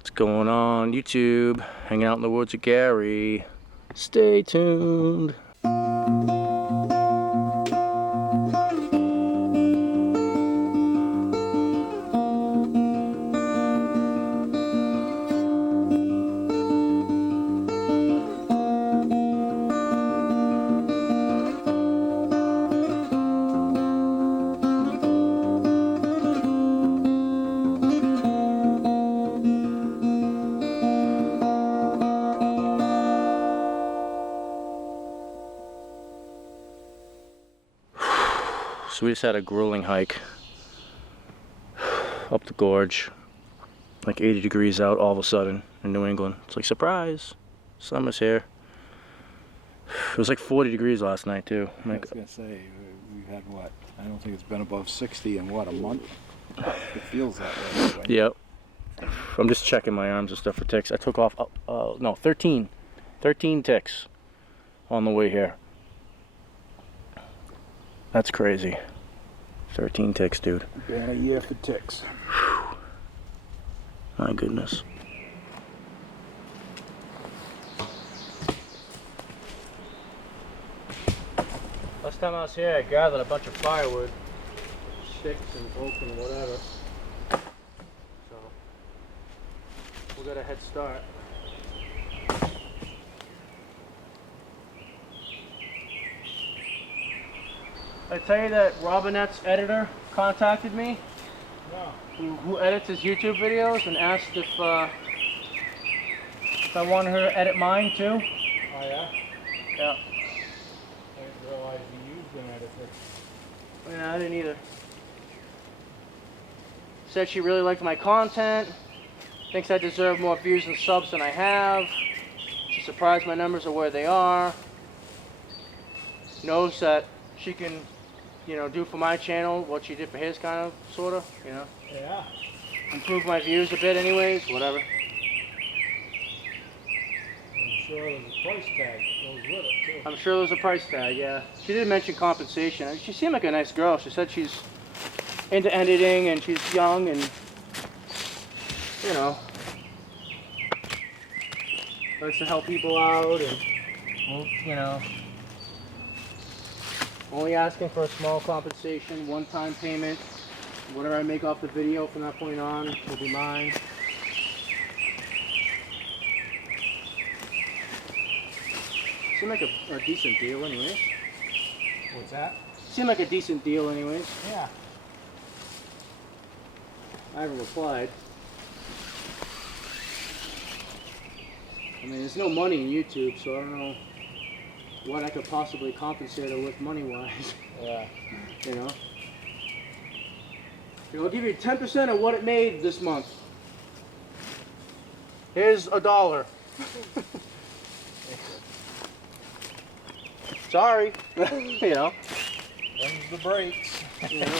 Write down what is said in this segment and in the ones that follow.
What's going on YouTube? Hanging out in the woods with Gary. Stay tuned. So we just had a grueling hike up the gorge, like 80 degrees out all of a sudden in New England. It's like, surprise, summer's here. It was like 40 degrees last night too. I was gonna say, we've had what? I don't think it's been above 60 in what, a month? It feels that way. Anyway. Yep. I'm just checking my arms and stuff for ticks. I took off, no, 13 ticks on the way here. That's crazy. 13 ticks, dude. Been a year for ticks. Whew. My goodness. Last time I was here, I gathered a bunch of firewood, sticks and oak and whatever. So, we'll get a head start. I tell you that Robinette's editor contacted me, who edits his YouTube videos, and asked if I wanted her to edit mine too. Oh yeah? Yeah. I didn't realize you used an editor. Yeah, I didn't either. Said she really liked my content, thinks I deserve more views and subs than I have. She's surprised my numbers are where they are. Knows that she can, you know, do for my channel what she did for his, kind of, sort of, you know. Yeah. Improve my views a bit anyways, whatever. I'm sure there's a price tag that goes with it too. I'm sure there's a price tag, yeah. She did mention compensation. She seemed like a nice girl. She said she's into editing and she's young and, you know, likes to help people out and, well, you know, only asking for a small compensation, one-time payment. Whatever I make off the video from that point on will be mine. Seemed like a decent deal anyways. What's that? Seemed like a decent deal anyways. Yeah. I haven't replied. I mean, there's no money in YouTube, so I don't know what I could possibly compensate her with money-wise. Yeah. You know? I'll give you 10% of what it made this month. Here's $1. Sorry. You know? Them's the breaks. You know,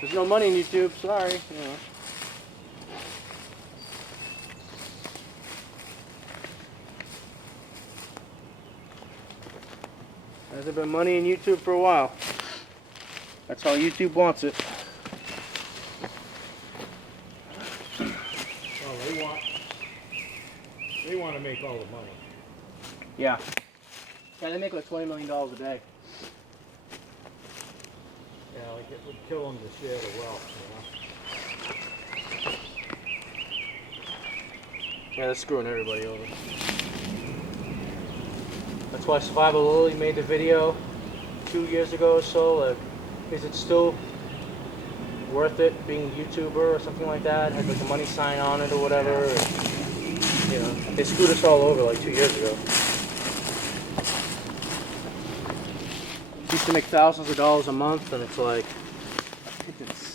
there's no money in YouTube, sorry. You know. Hasn't been money in YouTube for a while. That's how YouTube wants it. Well, they want to make all the money. Yeah. Yeah, they make like $20 million a day. Yeah, like it would kill them to share the wealth, you know? Yeah, they're screwing everybody over. That's why Survival Lily made the video 2 years ago or so. Like, is it still worth it being a YouTuber or something like that? Had like a money sign on it or whatever. And, you know, they screwed us all over like 2 years ago. Used to make thousands of dollars a month, and it's like, pittance.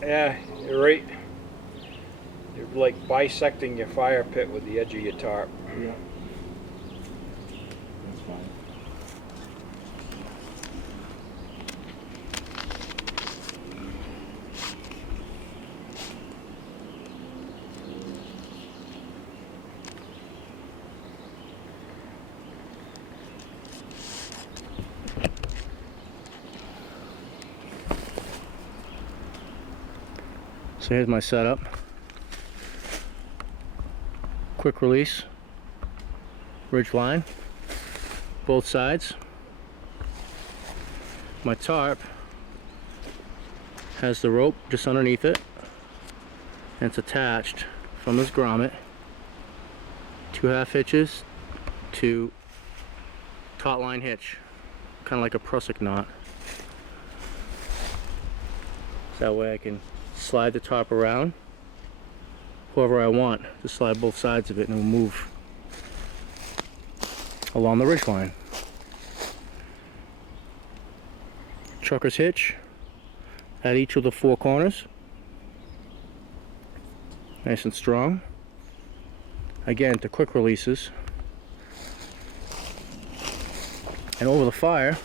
Yeah, you're right. You're like bisecting your fire pit with the edge of your tarp. Yeah. That's fine. So here's my setup. Quick release, ridge line, both sides. My tarp has the rope just underneath it, and it's attached from this grommet, 2 half hitches to taut line hitch, kind of like a prusik knot. So that way I can slide the tarp around however I want, just slide both sides of it and it'll move along the ridge line. Trucker's hitch at each of the 4 corners, nice and strong. Again, to quick releases. And over the fire,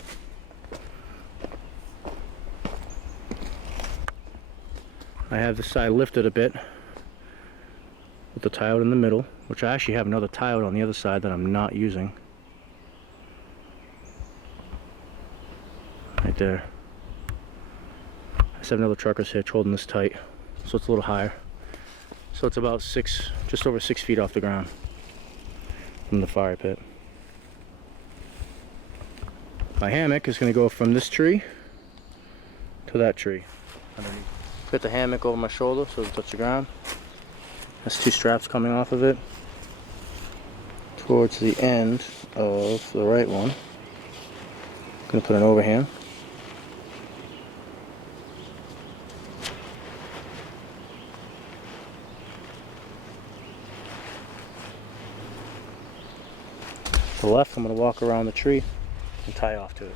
I have the side lifted a bit with the tie out in the middle, which I actually have another tie out on the other side that I'm not using. Right there. I just have another trucker's hitch holding this tight, so it's a little higher. So it's about just over 6 feet off the ground from the fire pit. My hammock is going to go from this tree to that tree underneath. Put the hammock over my shoulder so it doesn't touch the ground. That's 2 straps coming off of it. Towards the end of the right one, I'm going to put an overhand. To the left, I'm going to walk around the tree and tie off to it.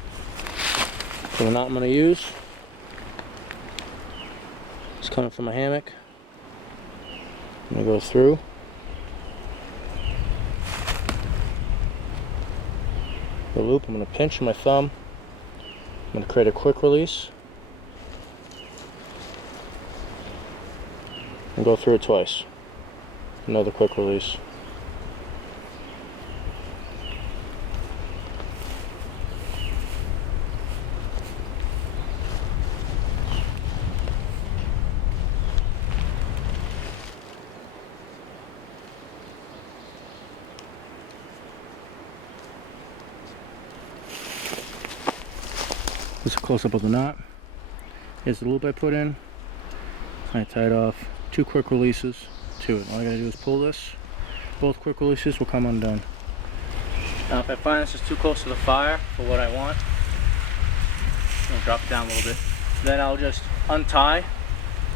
So the knot I'm going to use is coming from my hammock. I'm going to go through. The loop, I'm going to pinch my thumb. I'm going to create a quick release. And go through it twice. Another quick release. This is a close-up of the knot. Here's the loop I put in. I tied off 2 quick releases to it. All I gotta do is pull this. Both quick releases will come undone. Now if I find this is too close to the fire for what I want, I'm gonna drop it down a little bit. Then I'll just untie,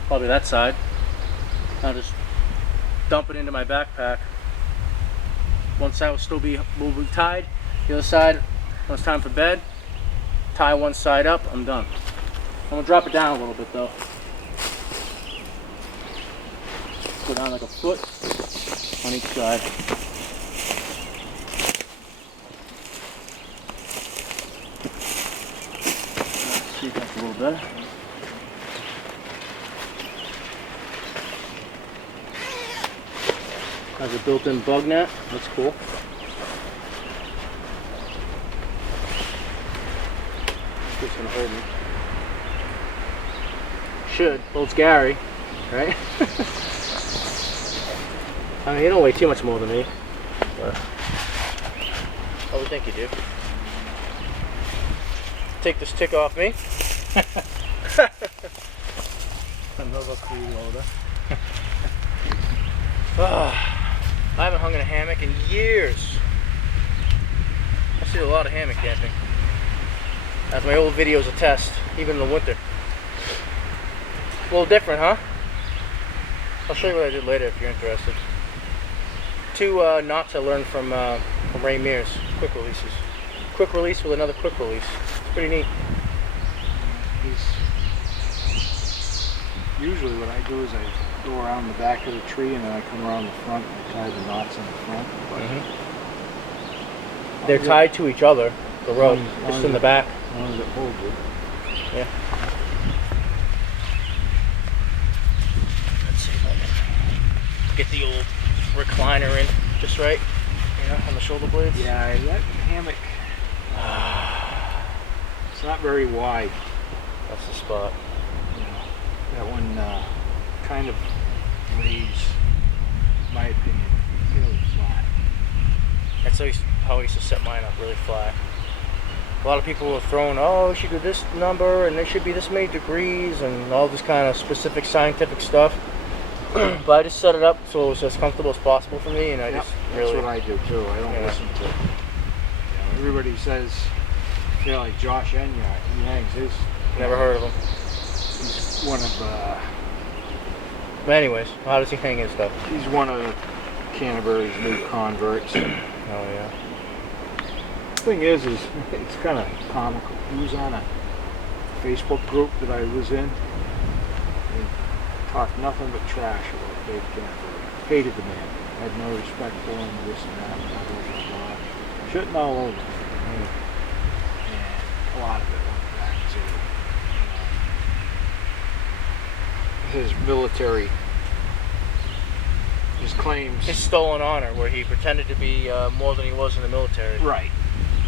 probably that side. I'll just dump it into my backpack. One side will be tied. The other side, when it's time for bed, tie one side up, I'm done. I'm gonna drop it down a little bit though. Go down like a foot on each side. Let's see if that's a little better. Has a built-in bug net, that's cool. It's gonna hold me. Should. Holds Gary, right? I mean, you don't weigh too much more than me, but I would think you do. Take this tick off me. Another freeloader. I haven't hung in a hammock in years. I see a lot of hammock camping. As my old videos attest, even in the winter. A little different, huh? I'll show you what I did later if you're interested. 2 knots I learned from Ray Mears, quick releases. Quick release with another quick release. It's pretty neat. Usually what I do is I go around the back of the tree and then I come around the front and tie the knots in the front. They're tied to each other, the rope, just in the back. As long as it holds it. Yeah. Let's see if I can get the old recliner in just right, you know, on the shoulder blades. Yeah, that hammock, it's not very wide. That's the spot. That one kind of lays, in my opinion, fairly flat. That's how I used to set mine up, really flat. A lot of people were throwing, oh, you should do this number, and there should be this many degrees, and all this kind of specific scientific stuff. But I just set it up so it was as comfortable as possible for me, and I just really... That's what I do too. I don't listen to... everybody says, like Josh Enyart, he hangs his... Never heard of him. He's one of... But anyways, how does he hang his stuff? He's one of Canterbury's new converts. Oh, yeah. Thing is it's kind of comical. He was on a Facebook group that I was in. He talked nothing but trash about Dave Canterbury. Hated the man. Had no respect for him, this and that, blah, blah, blah. Shitting all over him. And a lot of it went back to his military, his claims. His stolen honor, where he pretended to be more than he was in the military. Right.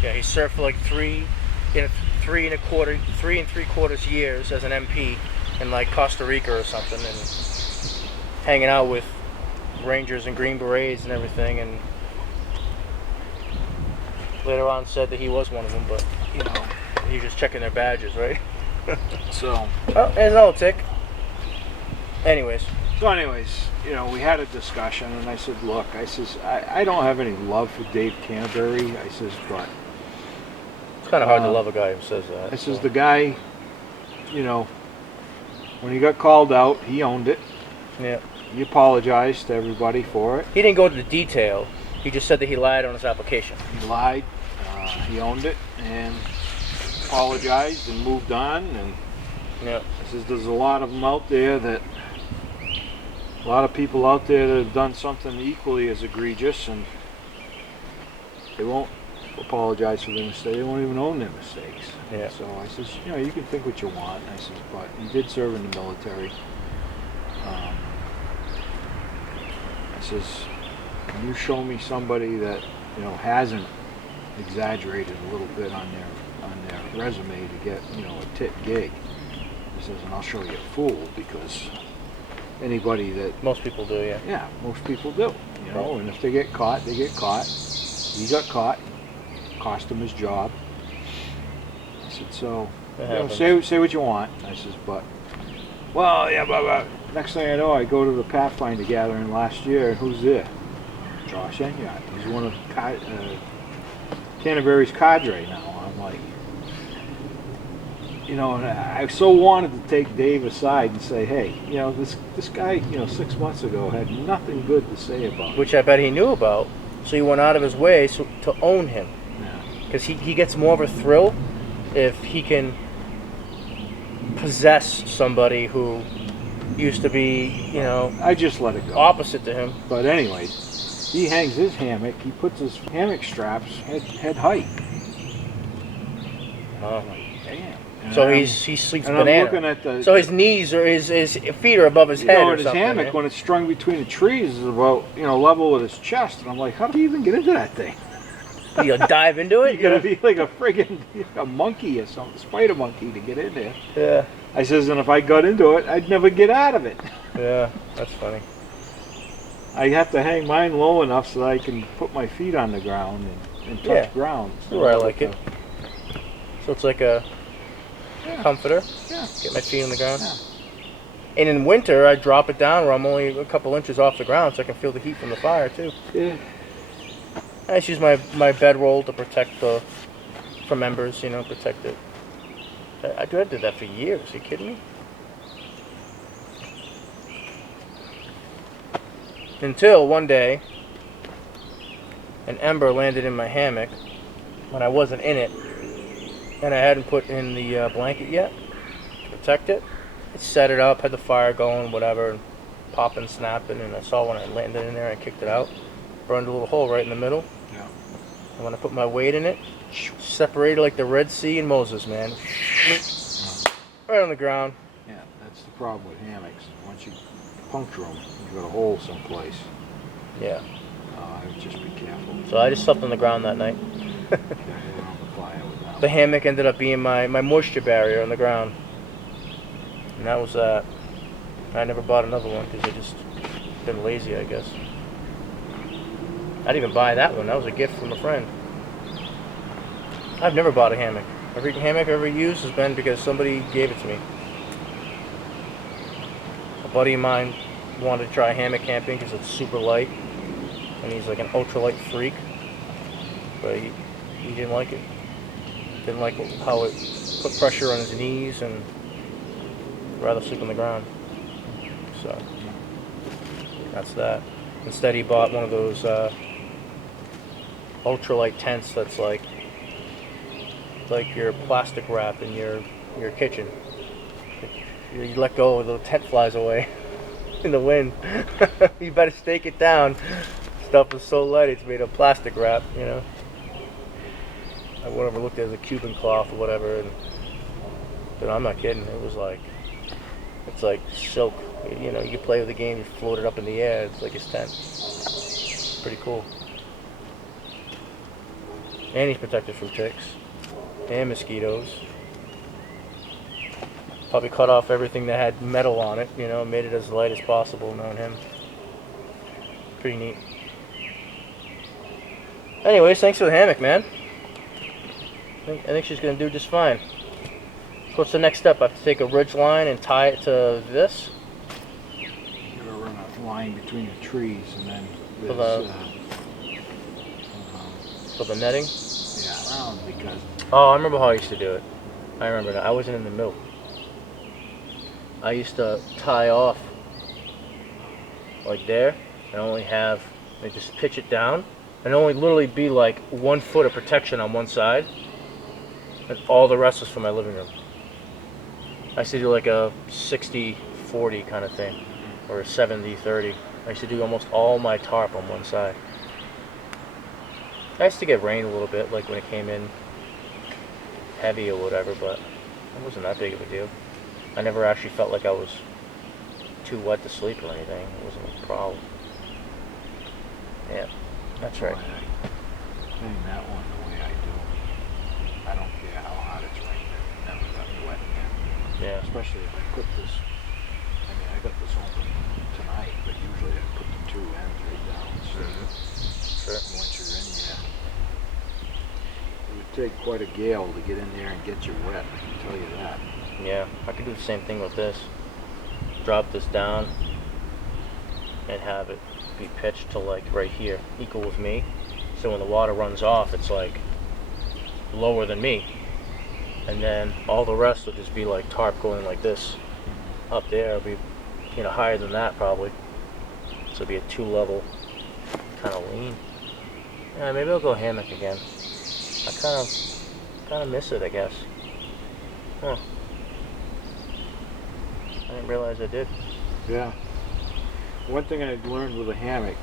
Yeah, he served for like 3 and 3/4 years as an MP in like Costa Rica or something, and hanging out with Rangers and Green Berets and everything, and later on said that he was one of them, but you know, he was just checking their badges, right? So. Oh, there's another tick. Anyways, you know, we had a discussion, and I said, look, I says, I don't have any love for Dave Canterbury. I says, but it's kind of hard to love a guy who says that. I says, the guy, you know, when he got called out, he owned it. Yeah. He apologized to everybody for it. He didn't go into detail. He just said that he lied on his application. He lied. He owned it and apologized and moved on. And yeah. I says, there's a lot of them out there that. A lot of people out there that have done something equally as egregious, and they won't apologize for their mistakes. They won't even own their mistakes. Yeah. So I says, you know, you can think what you want. I says, but he did serve in the military. I says, when you show me somebody that, you know, hasn't exaggerated a little bit on their resume to get, you know, a tit gig, he says, and I'll show you a fool, because anybody that... Most people do, yeah. Yeah, most people do, you know, and if they get caught, they get caught. He got caught, cost him his job. I said, so, you know, say what you want. I says, but, well, yeah, but next thing I know, I go to the Pathfinder gathering last year, and who's there? Josh Enyart. He's one of Canterbury's cadre now. I'm like, you know, and I so wanted to take Dave aside and say, hey, you know, this guy, you know, 6 months ago had nothing good to say about him. Which I bet he knew about, so he went out of his way to own him. Because he gets more of a thrill if he can possess somebody who used to be, you know, I just let it go. Opposite to him. But anyways, he hangs his hammock, he puts his hammock straps head height. Oh. Damn. So he sleeps and banana. I'm looking at the, so his knees or his feet are above his head. You know, or his something, hammock, when it's strung between the trees, is about, you know, level with his chest. And I'm like, how do you even get into that thing? You gotta dive into it? You gotta be like a friggin' a monkey or something, spider monkey to get in there. Yeah. I says, and if I got into it, I'd never get out of it. Yeah, that's funny. I have to hang mine low enough so that I can put my feet on the ground and touch ground. That's where I like it. So it's like a comforter. Yeah. Get my feet on the ground. Yeah. And in winter, I drop it down where I'm only a couple inches off the ground so I can feel the heat from the fire too. Yeah. I just use my bedroll to protect from embers, you know, protect it. I did that for years. Are you kidding me? Until one day, an ember landed in my hammock when I wasn't in it, and I hadn't put in the blanket yet to protect it. I set it up, had the fire going, whatever, and popping, snapping, and I saw when I landed in there, I kicked it out, burned a little hole right in the middle. Yeah. And when I put my weight in it, separated like the Red Sea and Moses, man. Right on the ground. Yeah, that's the problem with hammocks. Once you puncture them, you got a hole someplace. Yeah. Just be careful. So I just slept on the ground that night. Careful around the fire with that. The hammock ended up being my moisture barrier on the ground. And that was that. I never bought another one because I just been lazy, I guess. I didn't even buy that one. That was a gift from a friend. I've never bought a hammock. Every hammock I've ever used has been because somebody gave it to me. A buddy of mine wanted to try hammock camping because it's super light, and he's like an ultralight freak, but he didn't like it. Didn't like how it put pressure on his knees, and rather sleep on the ground. So that's that. Instead, he bought one of those ultralight tents that's like your plastic wrap in your kitchen. You let go, the tent flies away in the wind. You better stake it down. Stuff is so light, it's made of plastic wrap, you know. I whatever looked at it as a Cuban cloth or whatever, but I'm not kidding. It was like, it's like silk. You know, you play with the game, you float it up in the air. It's like his tent. Pretty cool. And he's protected from ticks and mosquitoes. Probably cut off everything that had metal on it, you know, made it as light as possible, knowing him. Pretty neat. Anyways, thanks for the hammock, man. I think she's going to do just fine. So what's the next step? I have to take a ridge line and tie it to this? You're going to run a line between the trees, and then For the netting? Yeah, because... Oh, I remember how I used to do it. I remember that. I wasn't in the middle. I used to tie off like there and only have, and just pitch it down and only literally be like 1 foot of protection on one side, and all the rest was for my living room. I used to do like a 60-40 kind of thing, or a 70-30. I used to do almost all my tarp on one side. I used to get rain a little bit, like when it came in heavy or whatever, but it wasn't that big of a deal. I never actually felt like I was too wet to sleep or anything. It wasn't a problem. Yeah, that's right. Playing that one the way I do, I don't care how hard it's raining. It never got wet again. Yeah. Especially if I put this, I mean, I got this open tonight, but usually I put the two ends right down. So Sure. once you're in there, it would take quite a gale to get in there and get you wet, I can tell you that. Yeah, I could do the same thing with this. Drop this down and have it be pitched to like right here, equal with me. So when the water runs off, it's like lower than me. And then all the rest will just be like tarp going like this. Up there, it'll be, you know, higher than that probably. So it'll be a 2-level kind of lean. Yeah, maybe I'll go hammock again. I kind of miss it, I guess. Huh. I didn't realize I did. Yeah. One thing I've learned with a hammock,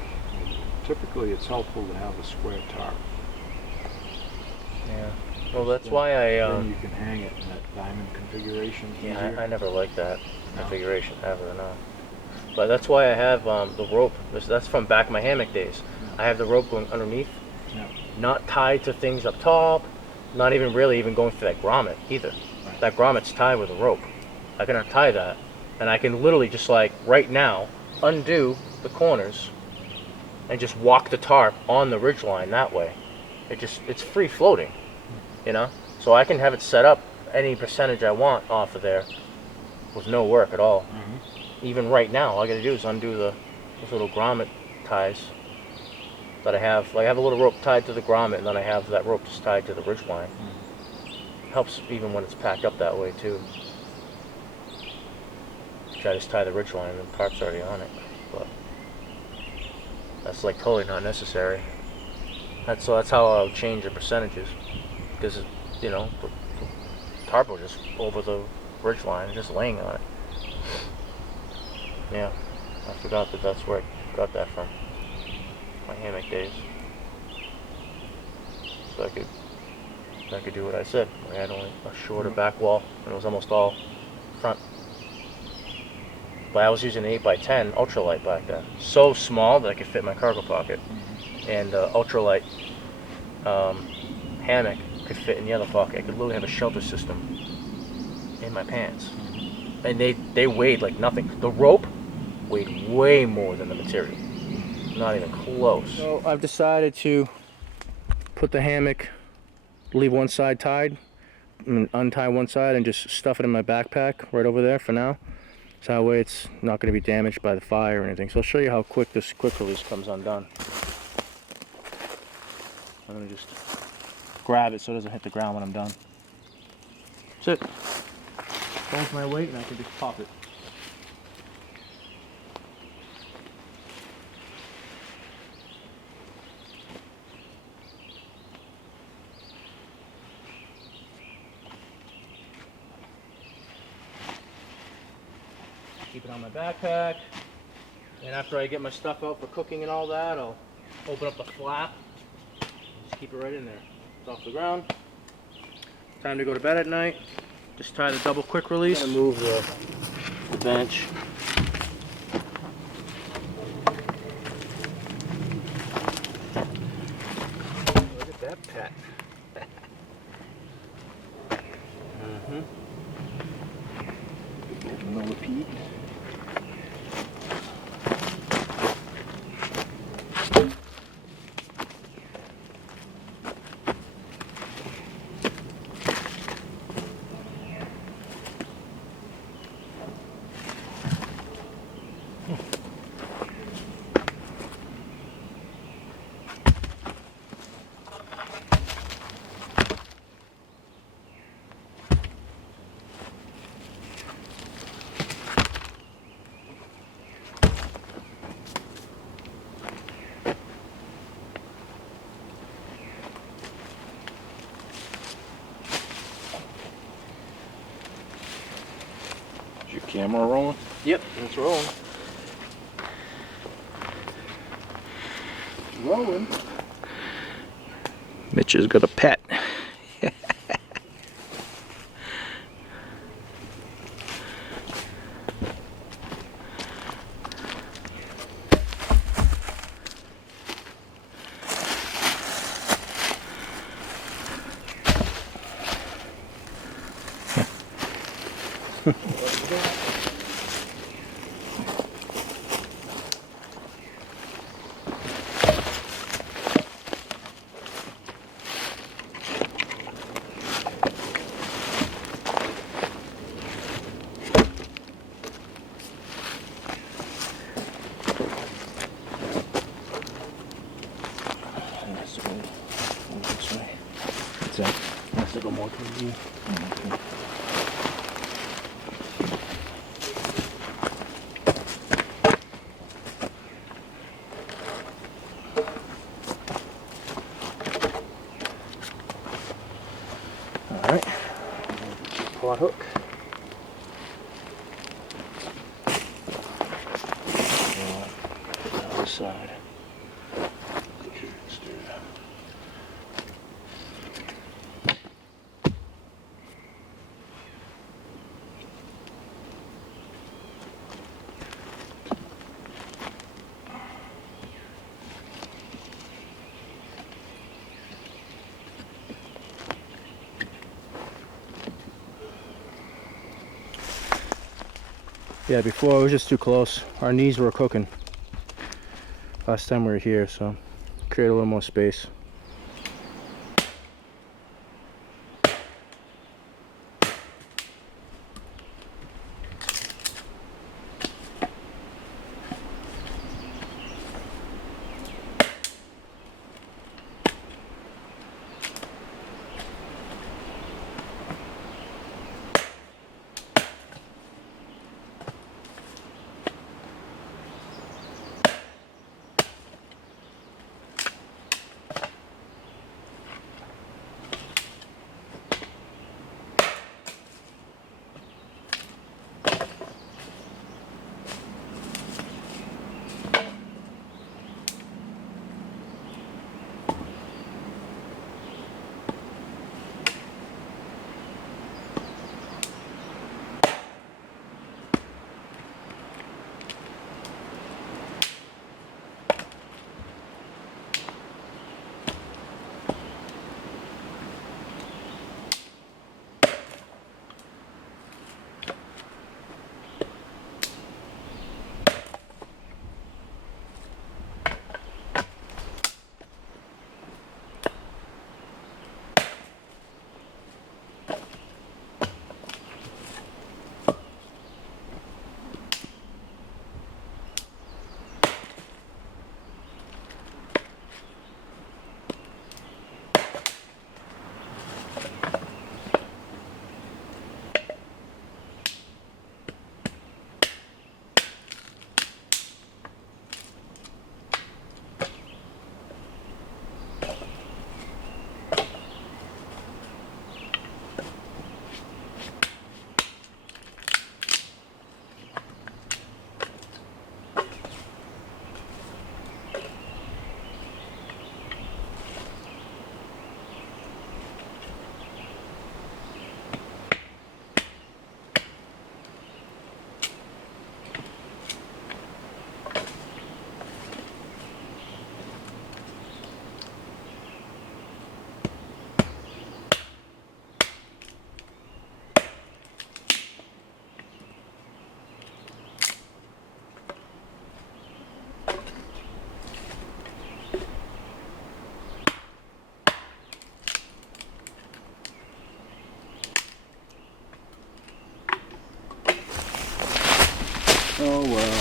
typically it's helpful to have a square tarp. Yeah. Well, that's why I. Then you can hang it in that diamond configuration. Yeah, I never liked that configuration ever, no. But that's why I have the rope. That's from back my hammock days. I have the rope going underneath, not tied to things up top, not even really even going through that grommet either. Right. That grommet's tied with a rope. I can untie that, and I can literally just like right now undo the corners and just walk the tarp on the ridge line that way. It's free floating, you know? So I can have it set up any percentage I want off of there with no work at all. Mm-hmm. Even right now, all I gotta do is undo those little grommet ties that I have. Like I have a little rope tied to the grommet, and then I have that rope just tied to the ridge line. Helps even when it's packed up that way too. I just tie the ridge line and the tarp's already on it, but that's like totally not necessary. That's how I'll change the percentages, because you know the tarp will just over the ridge line, just laying on it. Yeah, I forgot that's where I got that from. My hammock days. So I could do what I said. I had only a shorter back wall, and it was almost all front. But I was using an 8x10 ultralight back then. So small that I could fit in my cargo pocket. And ultralight hammock could fit in the other pocket. I could literally have a shelter system in my pants. and they weighed like nothing. The rope weighed way more than the material. Not even close. So I've decided to put the hammock, leave one side tied, and untie one side and just stuff it in my backpack right over there for now. So that way it's not going to be damaged by the fire or anything. So I'll show you how quick this quick release comes undone. I'm going to just grab it so it doesn't hit the ground when I'm done. That's it. Phone's my weight and I can just pop it. Keep it on my backpack, and after I get my stuff out for cooking and all that, I'll open up the flap, just keep it right in there. It's off the ground. Time to go to bed at night. Just tie the double quick release. I'm gonna move the bench. Look at that pet. No repeat. Is your camera rolling? Yep, it's rolling. Rolling. Mitch has got a pet. What's that? Has to go more towards you. Okay. All right. Pot hook. The other side. Okay, let's do that. Yeah, before it was just too close. Our knees were cooking last time we were here, so create a little more space. Oh well.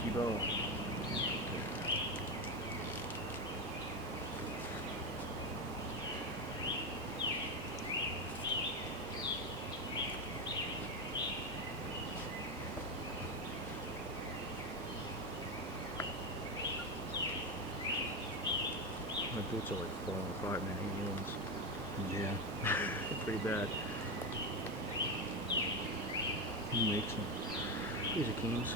Lucky bow. My boots are like falling apart, man. I need new ones. Yeah. Pretty bad. Who makes them? These are Keens.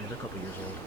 Yeah, they're a couple years old.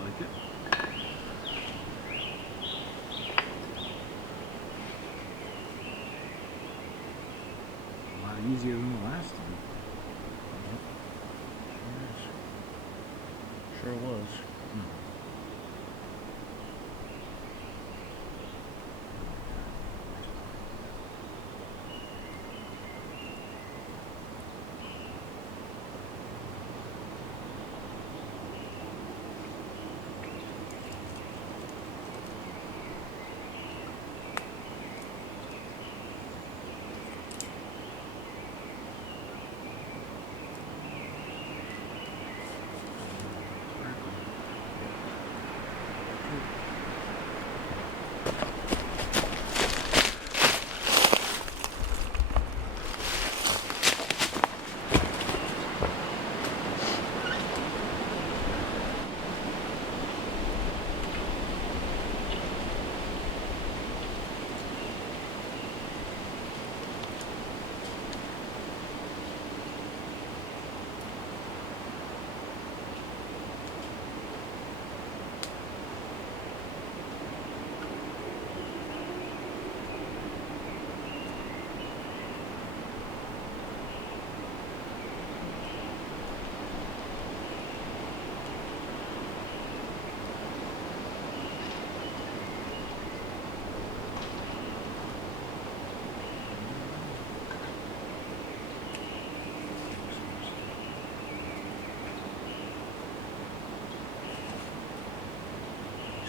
Like it? A lot easier than the last time. Yes. Sure was.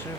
Sure.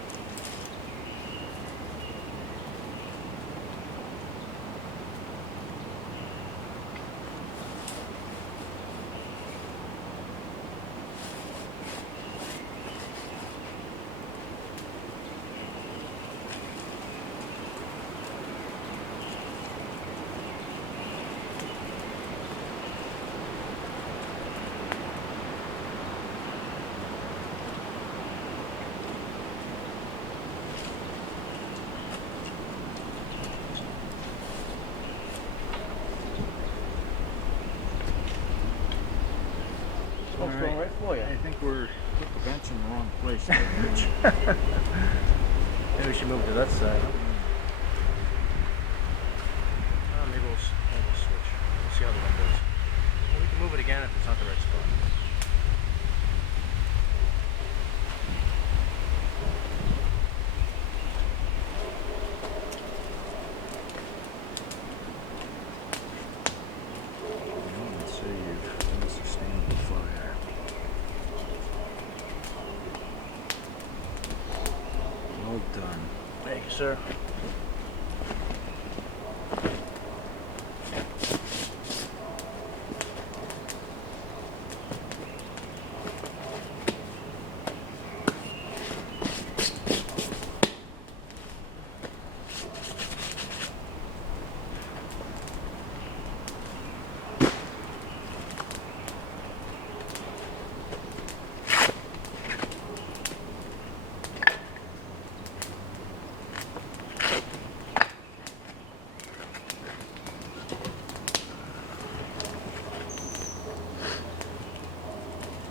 All right. Right for you. I think we're put the bench in the wrong place there, Rich. Maybe we should move to that side. Maybe we'll switch. We'll see how the wind goes. Well, we can move it again if it's not the right spot. Well done. Thank you, sir.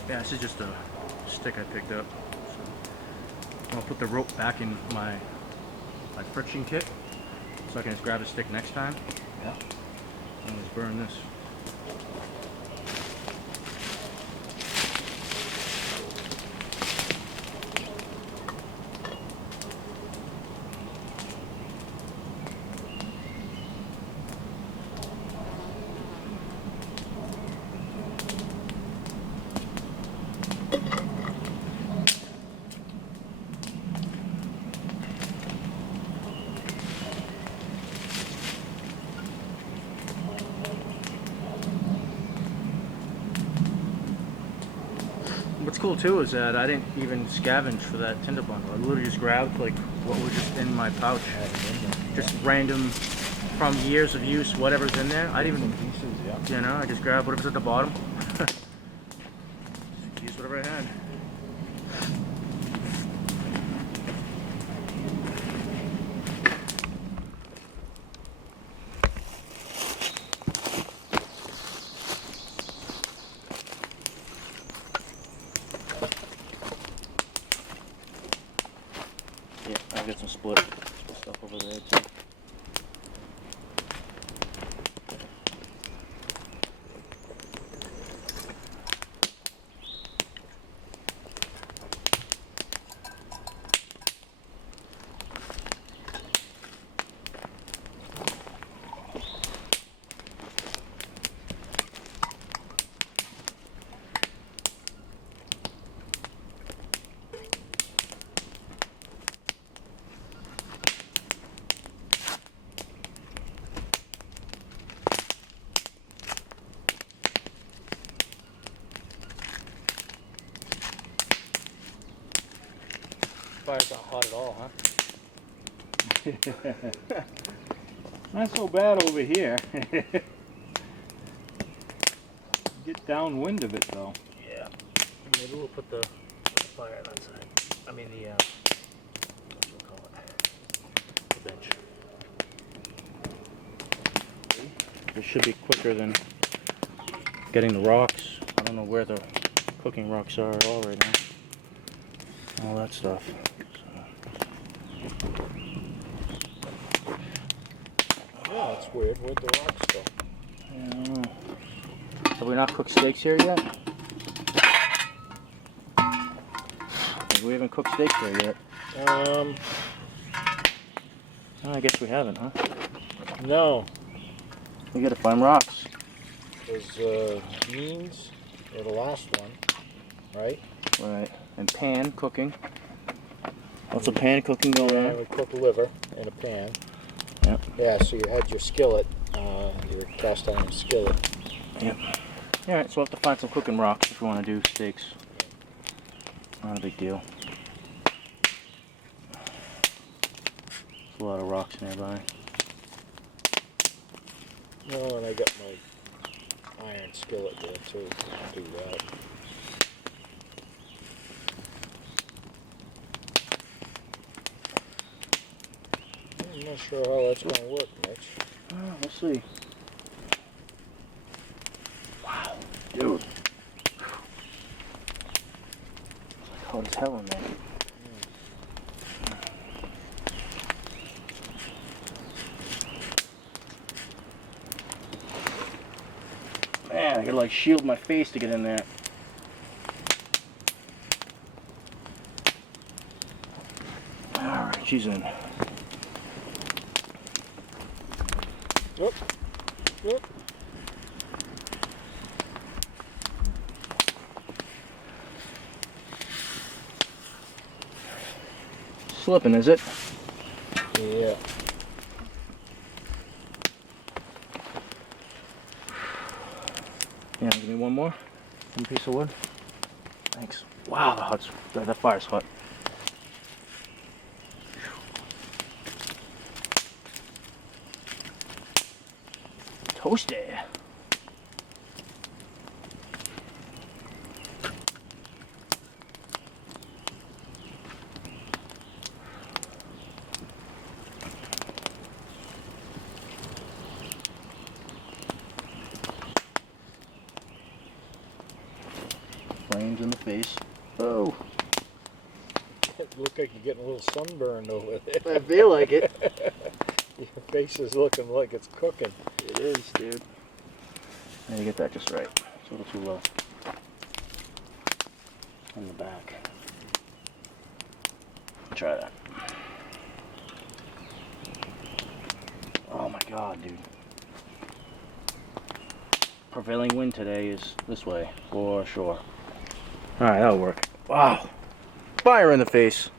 Yeah, this is just a stick I picked up. So I'll put the rope back in my friction kit, so I can just grab a stick next time. Yeah. And let's burn this. What's cool too is that I didn't even scavenge for that tinder bundle. I literally just grabbed like what was just in my pouch, just random from years of use, whatever's in there. I didn't even, Pieces, yeah. you know, I just grabbed whatever's at the bottom. Use whatever I had. Yeah, I've got some split stuff over there too. Fire's not hot at all, huh? Not so bad over here. Get downwind of it though. Yeah. Maybe we'll put the fire on that side. I mean the what do we call it? The bench. This should be quicker than getting the rocks. I don't know where the cooking rocks are at all right now. All that stuff. Yeah, that's weird. Where'd the rocks go? I don't know. Have we not cooked steaks here yet? Maybe we haven't cooked steaks here yet. Um, Oh, I guess we haven't, huh? no. We gotta find rocks. There's beans, or the last one, right? Right. And pan cooking. Lots of pan cooking going Yeah, on. we cook liver in a pan. Yep. Yeah, so you had your skillet, your cast iron skillet. Yep. Alright, so we'll have to find some cooking rocks if we want to do steaks. Not a big deal. There's a lot of rocks nearby. No, and I got my iron skillet there too. I'll do that. I'm not sure how that's going to work, Mitch. We'll see. Wow, dude. It's like hot as hell in there. Man, I gotta like shield my face to get in there. Alright, she's in. Whoop. Whoop. Slipping, is it? Yeah. Yeah, give me one more. One piece of wood. Thanks. Wow, that fire's hot. Toasty. flames in the face. Oh, It look like you're getting a little sunburned over there. I feel like it. Your face is looking like it's cooking. It is, dude. I gotta get that just right. It's a little too low. On the back. Try that. Oh my god, dude. Prevailing wind today is this way, for sure. Alright, that'll work. Wow. Fire in the face.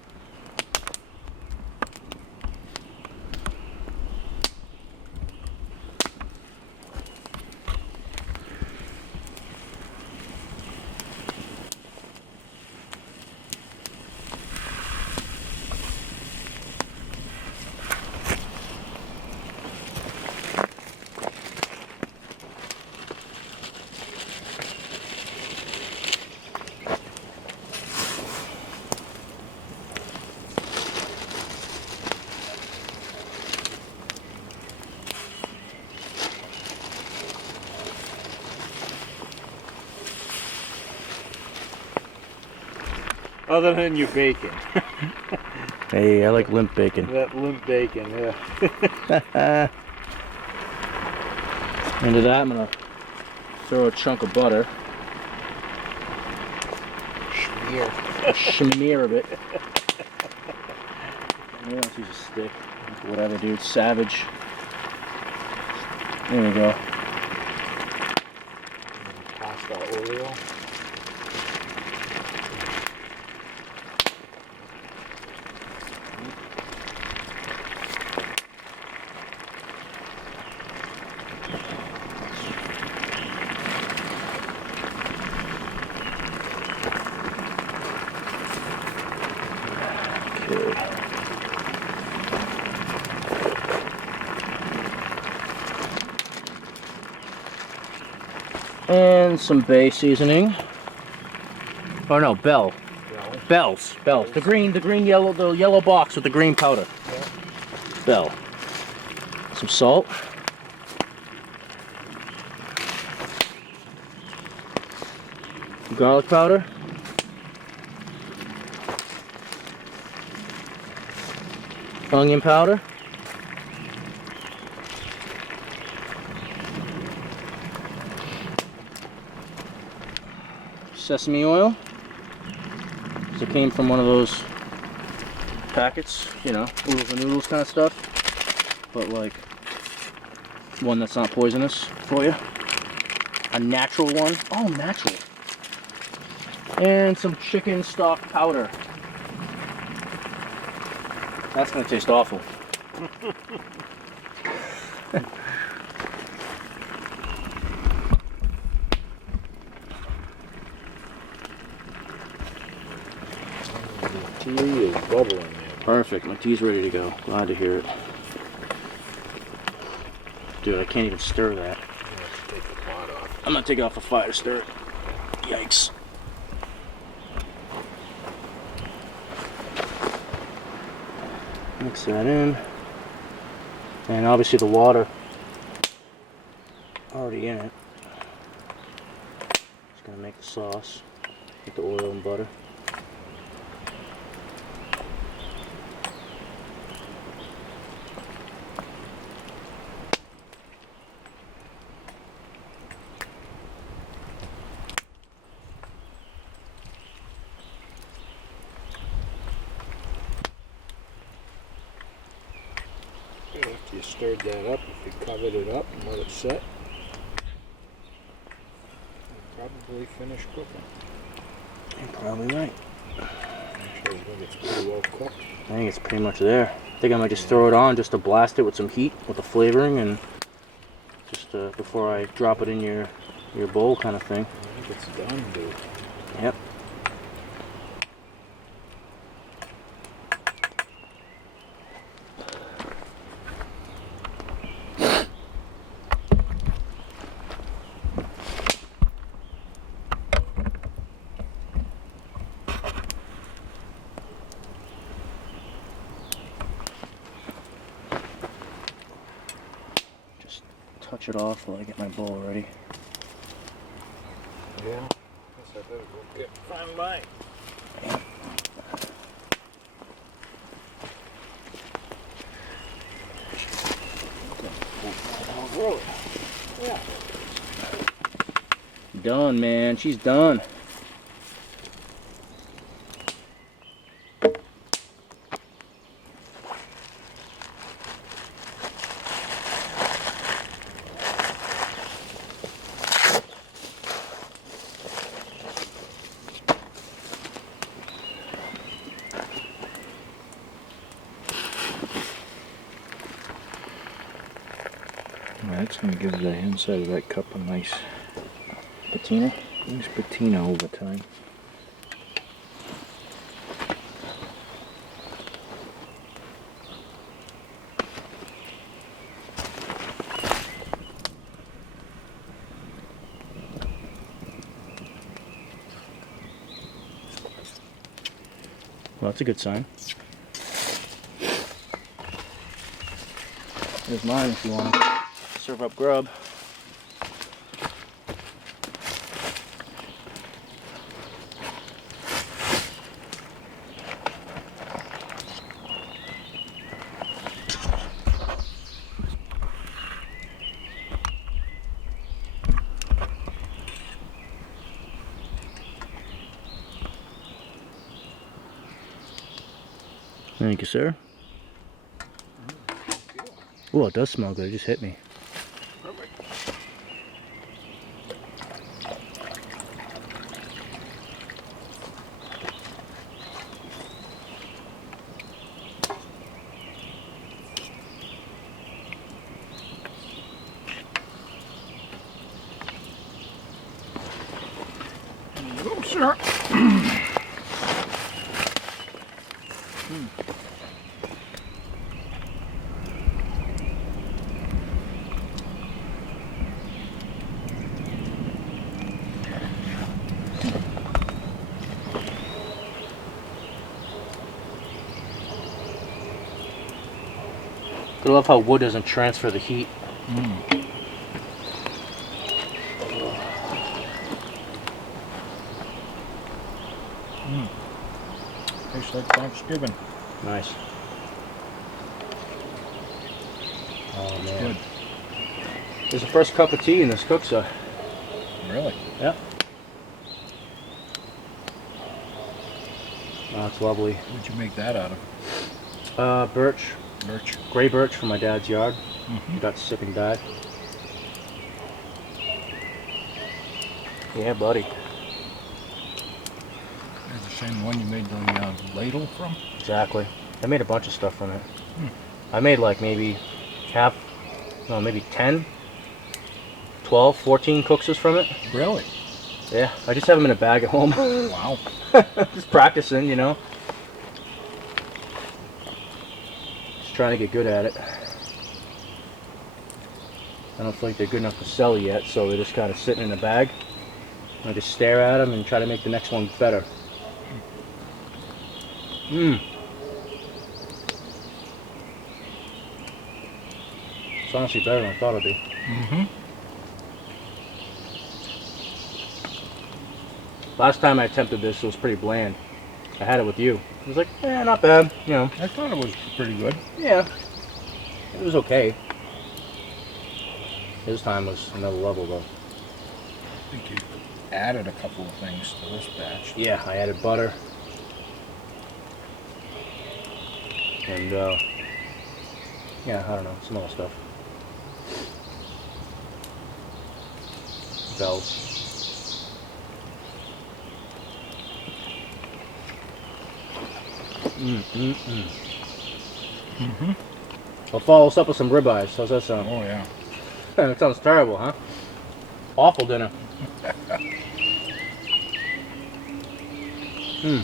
Other than your bacon. Hey, I like limp bacon. That limp bacon, yeah. Into that, I'm gonna throw a chunk of butter. A smear of it. Yeah, let's use a stick. Whatever, dude. Savage. There we go. Pasta oil. And some bay seasoning. Oh no, Bell. Bells. The green yellow, the yellow box with the green powder. Yeah. Bell. Some salt. Garlic powder. Onion powder. Sesame oil. So it came from one of those packets, you know, oodles and noodles kind of stuff, but like one that's not poisonous for you. A natural one. Oh, natural. And some chicken stock powder. That's gonna taste awful. Tea is bubbling there. Perfect. My tea's ready to go. Glad to hear it. Dude, I can't even stir that. Take the pot off. I'm not taking off the fire to stir it. Yikes. Mix that in. And obviously the water already in it. Just gonna make the sauce with the oil and butter. After you stirred that up, if you covered it up and let it set, it'll probably finish cooking. You're probably right. Actually, I think it's pretty well cooked. I think it's pretty much there. I think I might just throw it on just to blast it with some heat, with the flavoring, and just before I drop it in your bowl kind of thing. I think it's done, dude. Yep. Touch it off while I get my bowl ready. Yeah, that's I better go find mine. Oh, really? Yeah. Done, man. She's done. That's going to give the inside of that cup a nice Patina? patina over time. Well, that's a good sign. There's mine if you want to serve up grub. Thank you, sir. Oh, it does smell good. It just hit me. Perfect. There you go, sir. I love how wood doesn't transfer the heat. Tastes like Thanksgiving. Nice. Oh man. Good. There's the first cup of tea in this cooksa. Really? Yeah. Oh, it's lovely. What'd you make that out of? Birch. Birch. Gray birch from my dad's yard. Mm-hmm. He got sick and died. Yeah, buddy. That's the same one you made the ladle from? Exactly. I made a bunch of stuff from it. I made like maybe maybe 10, 12, 14 cookses from it. Really? Yeah, I just have them in a bag at home. Wow. Just practicing, you know. Just trying to get good at it. I don't feel like they're good enough to sell yet, so they're just kind of sitting in a bag. I just stare at them and try to make the next one better. It's honestly better than I thought it'd be. Mm-hmm. Last time I attempted this, it was pretty bland. I had it with you. It was like, not bad, you know. I thought it was pretty good. Yeah, it was okay. This time was another level though. I think you added a couple of things to this batch. Yeah, I added butter. And, yeah, I don't know, some other stuff. Bells. I'll follow us up with some ribeyes. How's that sound? Oh, yeah. That sounds terrible, huh? Awful dinner. You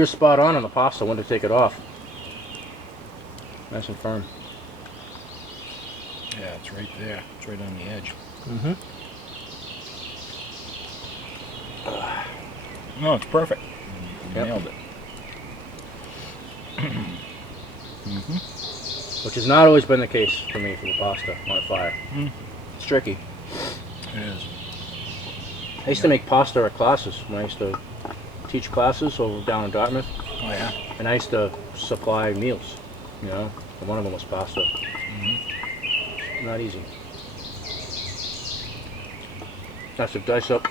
were spot on the pasta when to take it off. Nice and firm. Yeah, it's right there. It's right on the edge. No, it's perfect. You Yep. nailed it. Which has not always been the case for me for the pasta on a fire. It's tricky. It is. I used to make pasta at classes when I used to teach classes over down in Dartmouth, Oh yeah. and I used to supply meals, you know, and one of them was pasta. Not easy. I have to dice up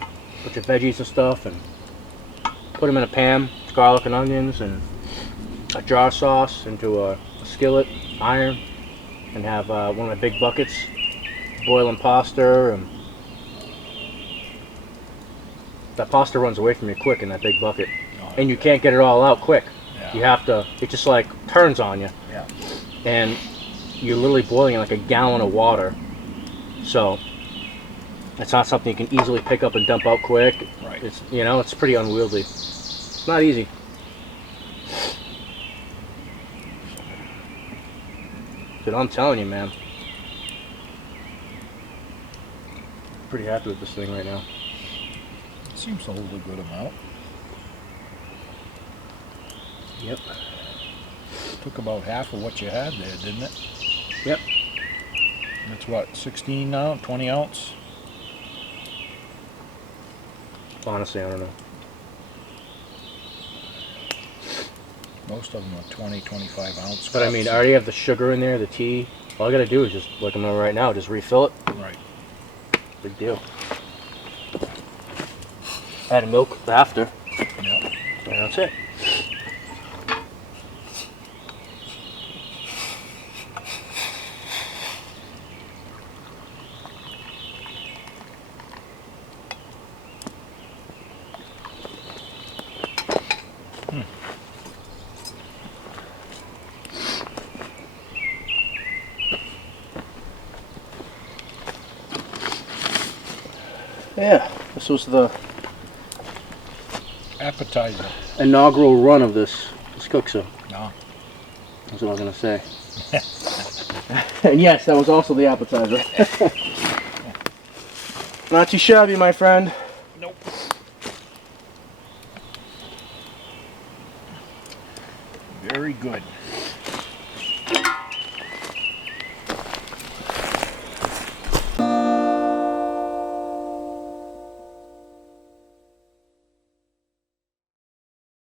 a bunch of veggies and stuff and put them in a pan, garlic and onions and a jar sauce into a skillet, iron, and have one of my big buckets boiling pasta, and that pasta runs away from you quick in that big bucket, and you can't get it all out quick. Yeah. You have to, it just like turns on you, Yeah. and you're literally boiling like a gallon of water, so it's not something you can easily pick up and dump out quick. Right. It's, you know, it's pretty unwieldy. It's not easy. But I'm telling you, man, pretty happy with this thing right now. It seems to hold a good amount. Yep. Took about half of what you had there, didn't it? Yep. That's what, 16 now, 20 ounce? Honestly, I don't know. Most of them are 20, 25 ounce. But I mean, I cups. already have the sugar in there, the tea. All I gotta do is just, like I'm doing right now, just refill it. Right. Big deal. Add milk after. Yep. And that's it. Yeah, this was the Appetizer. inaugural run of this cook show. No. That's what I was gonna say. And yes, that was also the appetizer. Not too shabby, my friend. Nope. Very good.